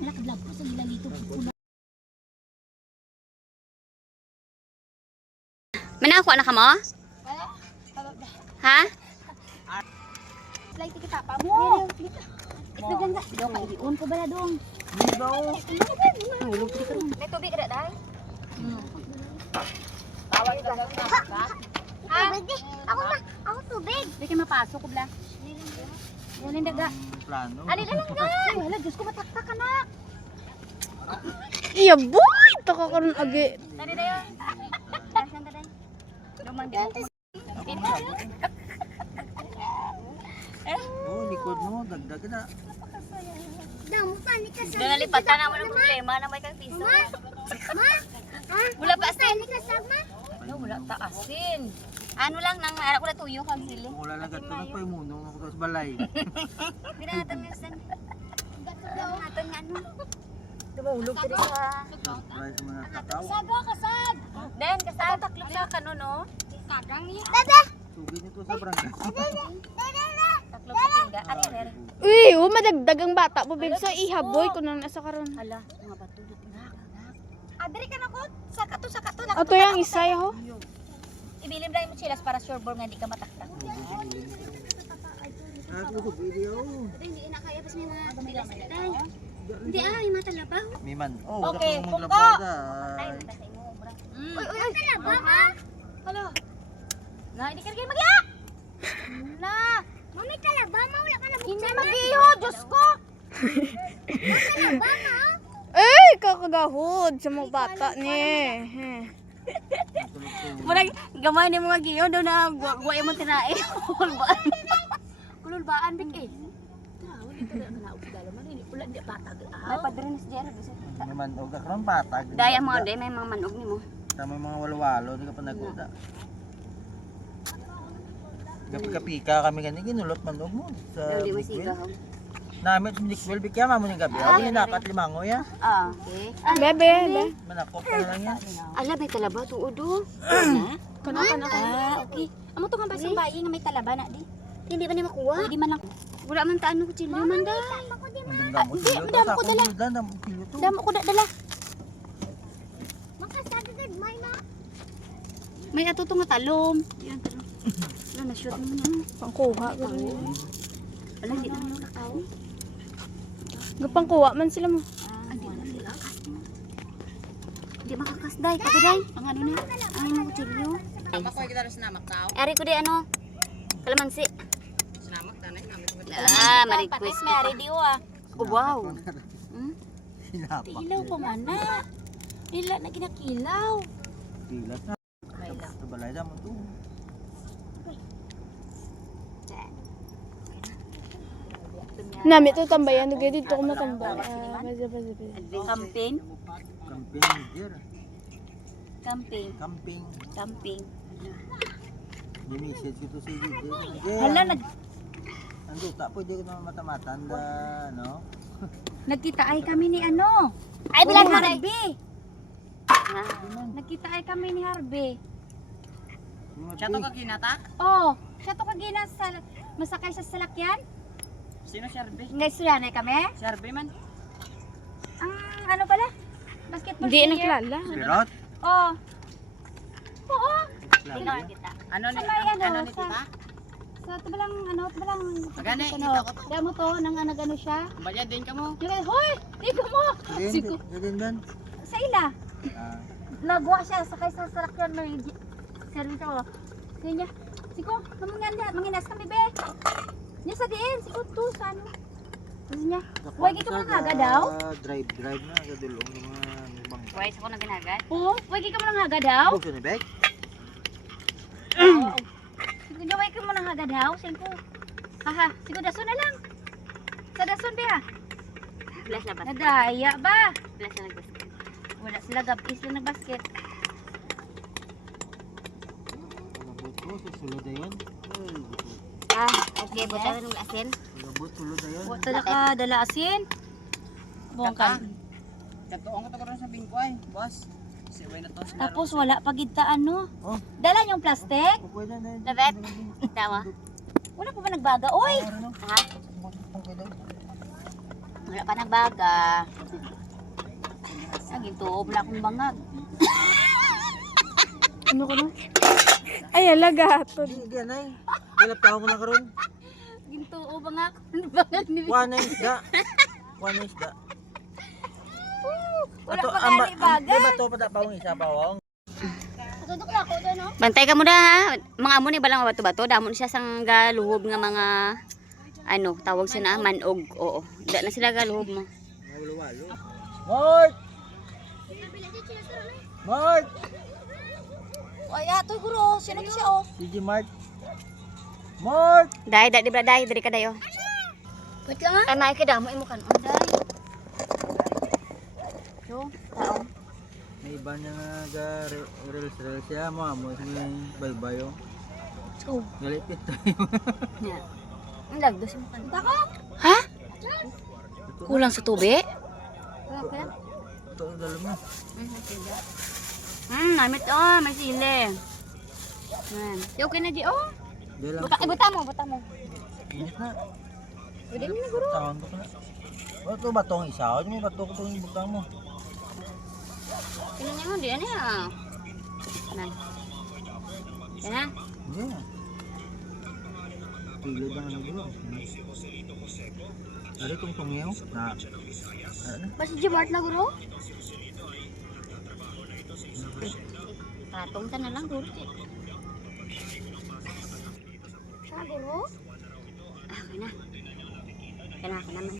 Nakadlog ko sa ilalito. Manako na ka mo? Ha? Slide kita pa mo. Ito ganda. Dong kay diun ko bala dong. Di ba o? May tubig kada dai. Tawag ka lang ka. Ha? Ako tubig. Di ka mapasok ko bala. Walin daga. Plano. Ali lang ga. Ay, wala Diyos ko mataktak ka na. Iya boy, taka karon agi. Tadi dayo. Dasan daday. Dumang di mo. Oh, likod mo, dagdag na. Doon nalipatan naman ng problema na may kang piso. Wala pa asin. No, wala ta asin. Ano lang nang ara ko na tuyo kang sili. Kung wala lang gato na pa yung munong ako sa balay. Binatan nga san. Binatan nga ano. Dumulog ka sa Balay sa mga kakao. kasad. Den, kasad. Taklop sa kano, no? Kagang niya. Sugi nyo to sa barangay. Taklop sa tingga. Ari. Uy, madagdag ang bata po babe. So ihaboy ko nang nasa karon. Hala, mga bato na. Adri ka na ko. Saka to. Ato yang isay ho. Ibilin lang mo chilas para sure ball nga di ka mataktak. Ako sa video. Hindi na kaya pas may mga gumilas kita. Hindi may mata labaw. Miman. Oh, Okay, kapag kung maglabada. Uy, talabaw ha? Halo. Na, hindi ka magyak. Na. Mami talabaw, wala ka na buksan. Hindi magiho, Diyos ko. Talabaw ha? Ay, kakagahod sa mga bata ni. Murag gamay ni mga giyo daw na guway mo tinae. Kulbaan. Kulbaan bik eh. May padrin si Jerry bisa. Miman, o gakaroon patag. Daya mga day may mga manog nimo. Tama yung mga walwalo, di ka pa naguda. Kapika kami ganyan, ginulot manog mo. Sa Hindi Bickwell. masigaw. Namin sa Bickwell, bikya mo ng gabi. Ako yung nakat limango ya. Ah, okay. Bebe. Manakop ka na lang yan. Ala may talaba tuodo. Kana. Ah, okay. Amo to nga basang bayi nga may talaba na di. Hindi ba ni makuha? Hindi man lang. Wala man taano ko chilyo man day. Ang damo kilo to. Sa akong hildan, damo kilo to. Damo ko dala. Makasagad may na. May atuto nga talom. Yan talom. Wala na shoot mo yan. Pangkuha. Wala hindi na nakao. Gapangkuha man sila mo. Hindi na sila. Hindi makakas day. Kapi day. Ang ano na. Ang ano ko chilyo. Ako kita rin sinamak tao. Ari ko di ano. Kalamansi. Sinamak tanay namin. Ah, ma-request ko. May di wa. Oh, wow. Sinapak. Ilaw pa man na. Dila na ginakilaw. Pilat na. Sa balay damo to. Nami to tambayan dugay dito ko matamba. Baza. Camping. Camping here. Camping. Camping. Camping. Ni-message ko to si DJ. Hala, Ando, pwede ko naman mata-mata. No? nagkita ay kami ni ano? Ay, bilang Harvey. Nagkita ay kami ni Harvey. Siya to kaginata? Oh, siya to kagina sa masakay sa salakyan. Sino si Harvey? Ngay suyanay kami. Si Harvey man. Ang ano pala? Basketball Hindi player. nakilala. Pirot? Oh. Oo. Lagi. Ano ni tita? Sa tabalang Agane, ano, kita ko to. damo to nang nagano siya. Bayad din ka mo. Yung hoy, di ko mo. Sigo. Din ben. Sa ila. Ah, Nagwa siya sakay sa salakyan may service ako. Kanya. Sigo, manginas kami be. Nya sa diin, sigo to sa ano. Kasi niya, wag ka mo nang daw? Drive na gadulong mga bang. Wag ako nang ginagad. Oo, wag ka mo nang daw? Buso ni Bek. Sige, wag ka mo nang daw, singko. Haha, sigo dason na lang. Sa dason be ha. Flash na ba? Nadaya ba? Flash na nagbasket. Wala sila gabis lang nagbasket. Buto sa sulod ayon. Ah, okay, buta ng asin. Labot sulod ayon. Buta na ka dala asin. Bongkan. Katuong ka to sa bingkoy, boss. Siway na to sa Tapos wala pa gid ta ano. Oh. Dala yung plastic. Pwede na. Davet. Tama. Wala pa ba nagbaga? Oy. Ha? Wala pa nagbaga. Gintuob na akong bangag. Ano ko na? Ay, alaga. Di anay. Kalap tao ko na karon. Gintuob bangag. Bangag ni Kuha na isda. Kuha na isda. Wala pa gani bagay. Di ba to pa pawong isa pawong? Tudok na ako doon, no? Bantay ka muna ha. Mga amo ni balang bato-bato. Damon siya sang galuhob nga mga ano, tawag sila manog. Oo. Da na sila galuhob mo. Walo-walo. Mort! Mart! Ay, ato guro. Sino to siya, oh? DJ Mart. Mart! Dai, di ba dai, diri ka dayo. Wait lang, ha? Ay may kadamo imo kan. Day. Yo, tao. May iba niya nga reels siya mo amo may baybayo. Oh. Galipit. Nya. Ang lagdos mo kan. Tako. Ha? Kulang sa tubig? Wala pa yan. Ito ang dalo mo. Namit oh, may sili. Man. Okay na di oh. Di lang. Buta mo, buta mo. Init na. Pwede mo na guro. Tawon ko na. O ito batong isa. O may bato ko itong butang mo. Kailan niya mo di ano ya. Nan. Yan na. Hindi na. Pilid ang ano dito. Ano itong tungyaw? Na. Ano? Basta Jmart na guro? Ratong ta na lang guro. Sa guro? Okay na. Kaya ka naman.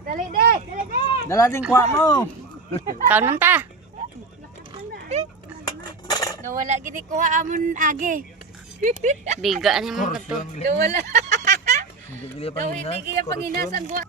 Dali, de. Dali, de. Dala din kuha mo. Kaon man ta. Nawala gini kuha amon agi. Biga ani mo kato. Nawala. Hindi gili Daw pangina. hindi kaya panginasan buwa.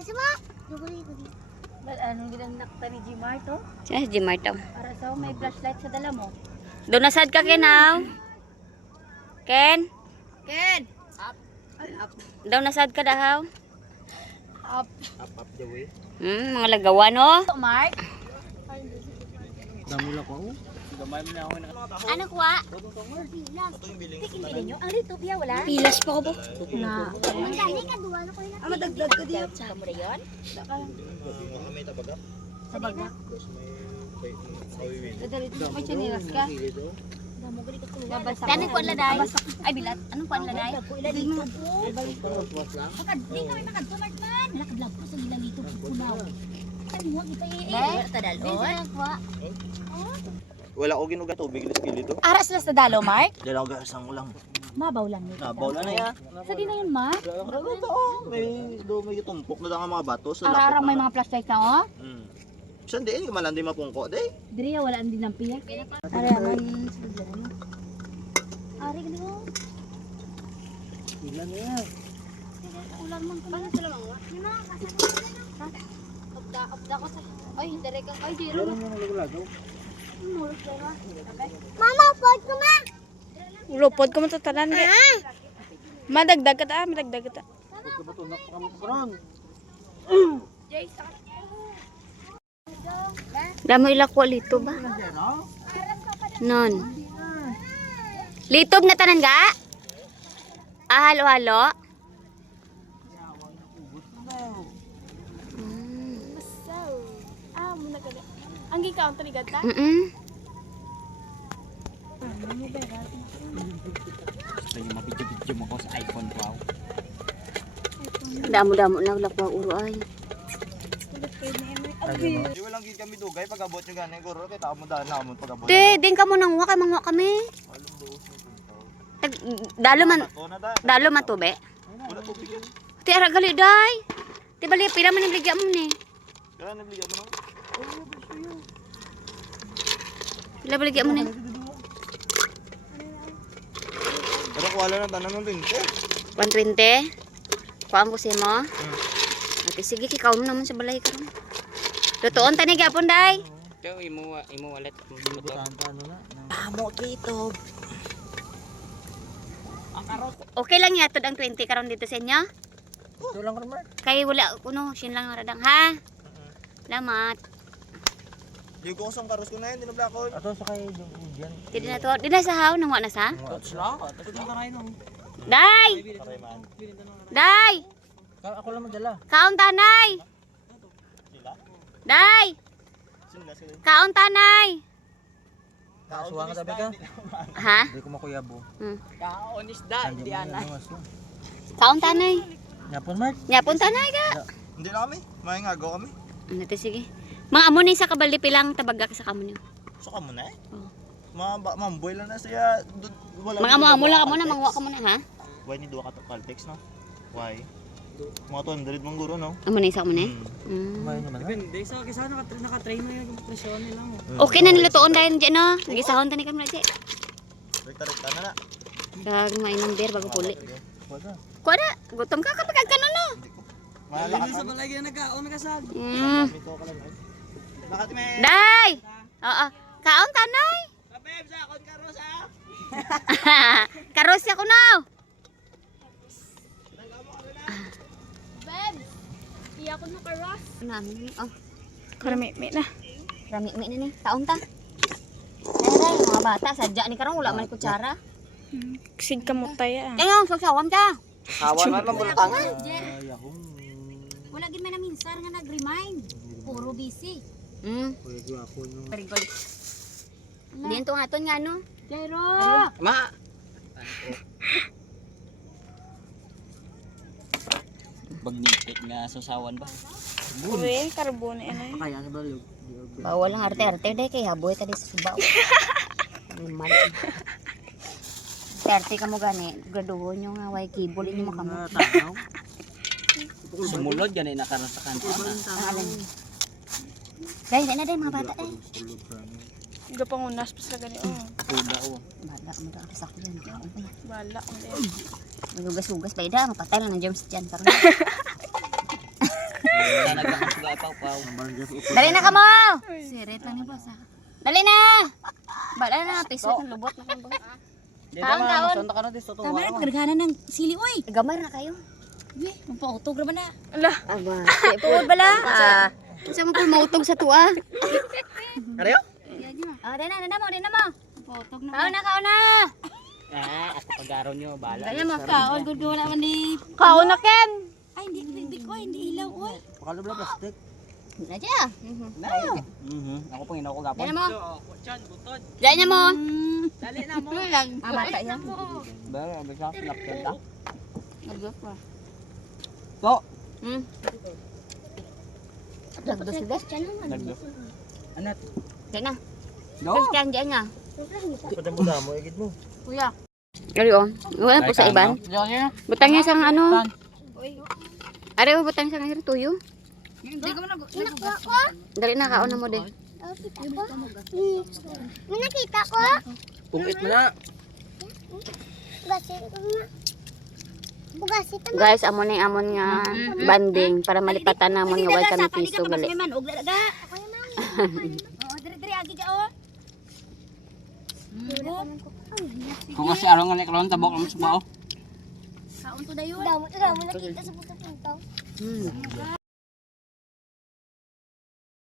Asama. Anong ginanakta ni Jmart, oh? Sino si Jimar to? Para sa may flashlight sa dala mo. Doon nasad ka Ken now. Ken? Ken! Up. Daw nasad ka dahaw. Up. Up the way. Mga lagawa no. Mark? Damo lang ko. Gamay mo na ako na. Ano kuha? Tikin nyo. Ang rito, biya wala. Pilas pa ko po. Na. Ang dali ka, duwa na ko yun. Ang madagdag ka diyo. Sa mo na yun? Sa baga. Dadali dito. May chinilas ka. Damo ko dito. Dani kuan laday. Ay bilat. Anong kuan laday? Di kami makadtumart man. Nakadlap ko sa gilang dito. Punaw. Ay mo, kita Wala ta dalon. Wala ko ginuga tubig lis to. Aras lang sa dalo, Mark? Dala ko gasang ulang. Mabaw lang nito. Nabaw na ya. Sa di na yun, Mark? May tumpok na nga mga bato sa Ararang may mga flashlight na, oh. Saan din ka malandi mapungko day? Diri, wala din ng piya. Ari, aman. Ari, gani mo. Ilan na yan? Ulan man ka. Paano sila mga? Yun na, kasama. Opda ko sa... Ay, hindi ka. Ay, diro. Meron mo na lagulago. Mama, pod ko ma! Lupod ko matatalan. Madagdag ka ta, madagdag ka ta. Ito ba tunak pa kami karon? Damo ilakwa lito ba? Non. Litob na tanan ga? Halo-halo. Muna ka ang gikaon to ligad ta? Kaya mapidyo-pidyo mo ko sa iPhone ko. Damo-damo na lakwa uro ay. Di walang gid kami dugay pag abot nyo ganay guro kay tao mo daan namon pag abot. Te, din ka mo nang wa kay mangwa kami. Dalo man to be. Wala tubig yan. Te ara gali day. Te bali pila man ibligya mo ni. Kaya nabligyan mo. Pila baligya mo ni. Pero ko wala na tanan ng 20. 120. Kuan ko si mo. Ate sige kikaw mo naman sa balay karon. Tutuon tani gyapon day. Ito, imo wallet. Butan pa ano na. Amo dito. Okay lang yatod ang 20 karon dito sa inyo. Ito lang karon Mark. Kay wala kuno sin lang radang ha. Salamat. Di ko usang karos ko na yun, dinabla ko. Ato sa kay diyan. Di na to. Di na sa haw nang wa na sa. Touch lang. Touch lang karay no. Day. Day. Ako lang magdala. Kaon tanay. Day! Kaon tanay! Kasuwa ka sabi ka? Ha? Hindi ko makuyabo. Kaon isda, hindi ana. Kaon tanay. Yapon, Mark. Nyapon tanay ka. Hindi na kami. May nga, go kami. Ano to, sige. Mga amo ni sa kabaldi pilang tabagak sa kamo niyo. So ka muna eh. Oo. Mamboy lang na siya. Mga amo lang ka muna, mangwa ka muna ha. Why ni duwa ka to Caltex no? Why? Mga 200 mong guro no? Amo ni sa amo ni. Kumain naman. Depende sa kisa naka-train mo yung presyon nila mo. Okay na nilutoon dahil dyan no. Lagi sahon tani kamo na dyan. Rekta-rekta na na. Kag mainom beer bago puli. Wala. Kuha na, gutom ka kapag ka no. Malakas Sa balay na nagkaon nagkasad. Bakit may... Day! Oo. Kaon tanay. Kapeb, sa akong karos ha? Karos ako na. Beb, iya ko na karas. Namin oh. Karami na. Rami mi ni. Kaon ta. Ay, mga bata sadya ni karong wala man kutsara. Sig ka mo taya. Kayo, sawam ta. Kawan man mambulutangan. Yahoo. Wala gid man na minsan nga nag-remind. Puro busy. Kuya gyapon yung Very good. Diyan to aton nga no. Jairo. Ma, Bagnipit nga susawan ba? Uy, karbon yan ay. kaya sa balog. Bawal lang arte-arte day kay haboy tadi sa subaw. Mal. Arte ka mo gani, graduhon nyo nga way kibol inyo makamo. Tanaw. Sumulod gani nakaras sa kanto na. Day, na day mga bata day. Ga pangunas pa sa gani. Oh. Kuda o. Bala mo daw sa ako yan. Kaon ko na. Bala ko din. Malugas-lugas pa ida, mapatay lang ng germs dyan karon. Talagang suga paw. Dali na ka mo. Siret lang ni boss ha. Dali na. Bala na piso ng lubot na kan boss. Kaon. Sunta ka na dito to. Tama na kargana ng sili oy. Gamay na kayo. Uy, magpa-autograph man na. Ala. Aba, puod bala. Sa mo kung mautog sa tuwa. Karyo? Ah, dali na mo. Autog na. Kaon na. Ako pag-araw nyo, bala. Dali mo. Kaon gud wala man ni. Kaon na Ken. Ay hindi ko hindi ilaw oy. Pakalo bla plastic. Na dyan. Ako pong inaw ko gapon. Dali mo. Dali mo. Dali na mo. Ah, bata yan. Dali, bisa laptop ta. Nagdos pa. To. Nagdos sila. Nagdos. Ano? Dali na. No. Christian dyan nga. Pada mo damo igid mo. Kuya. Ari on. Wala po sa iban. Butang niya sang ano. Ari mo butang sang hir tuyo. Hindi ko man Dali na kaon na mo din. nakita ko. Pungit mo na. Guys, amon nga banding para malipatan namon nga way kami piso gali. Man og daga. Oh, diri agi ka oh. Kung kasi araw nga nek ron tabok ang subaw. Kaon to dayon. Damo nakita sa puto pintaw.